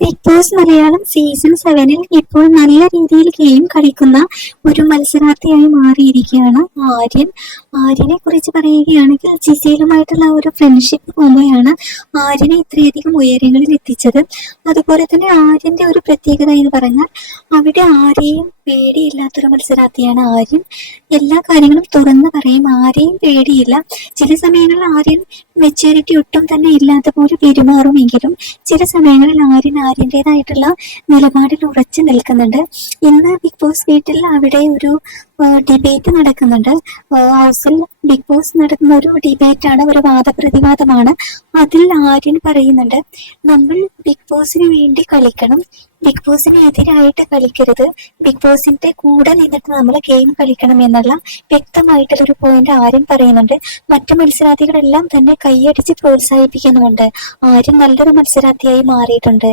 Big Malayalam season സെവനിൽ ഇപ്പോൾ നല്ല രീതിയിൽ ഗെയിം കളിക്കുന്ന ഒരു മത്സരാർത്ഥിയായി മാറിയിരിക്കുകയാണ് ആര്യൻ. ആര്യനെ കുറിച്ച് പറയുകയാണെങ്കിൽ ജിസയിലുമായിട്ടുള്ള ഒരു ഫ്രണ്ട്ഷിപ്പ് കോമ്പോയാണ് ആര്യനെ ഇത്രയധികം ഉയരങ്ങളിൽ എത്തിച്ചത്. അതുപോലെ തന്നെ ആര്യന്റെ ഒരു പ്രത്യേകത എന്ന് പറഞ്ഞാൽ അവിടെ ആരെയും പേടിയില്ലാത്തൊരു മത്സരാർത്ഥിയാണ് ആര്യൻ. എല്ലാ കാര്യങ്ങളും തുറന്നു പറയും ആരെയും പേടിയില്ല. ചില സമയങ്ങളിൽ ആര്യൻ മെച്യൂരിറ്റി ഒട്ടും തന്നെ ഇല്ലാത്ത പോലെ പെരുമാറുമെങ്കിലും ചില സമയങ്ങളിൽ ആര്യൻ ആര്യന്റെതായിട്ടുള്ള നിലപാടിൽ ഉറച്ചു നിൽക്കുന്നുണ്ട്. ഇന്ന് ബിഗ് ബോസ് വീട്ടിൽ അവിടെ ഒരു ഡിബേറ്റ് നടക്കുന്നുണ്ട്. ഹൗസിൽ ബിഗ് ബോസ് നടക്കുന്ന ഒരു ഡിബേറ്റ് ആണ് ഒരു വാദപ്രതിവാദമാണ്. അതിൽ ആര്യൻ പറയുന്നുണ്ട് നമ്മൾ ബിഗ് ബോസിന് വേണ്ടി കളിക്കണം. ബിഗ് ബോസിന് എതിരായിട്ട് കളിക്കരുത്. ബിഗ് ബോസിന്റെ കൂടെ നിന്നിട്ട് നമ്മൾ ഗെയിം കളിക്കണം എന്നുള്ള വ്യക്തമായിട്ടുള്ള ഒരു പോയിന്റ് ആര്യൻ പറയുന്നുണ്ട്. മറ്റു മത്സരാർത്ഥികളെല്ലാം തന്നെ കൈയടിച്ച് പ്രോത്സാഹിപ്പിക്കുന്നുമുണ്ട്. ആര്യൻ നല്ലൊരു മത്സരാർത്ഥിയായി മാറിയിട്ടുണ്ട്.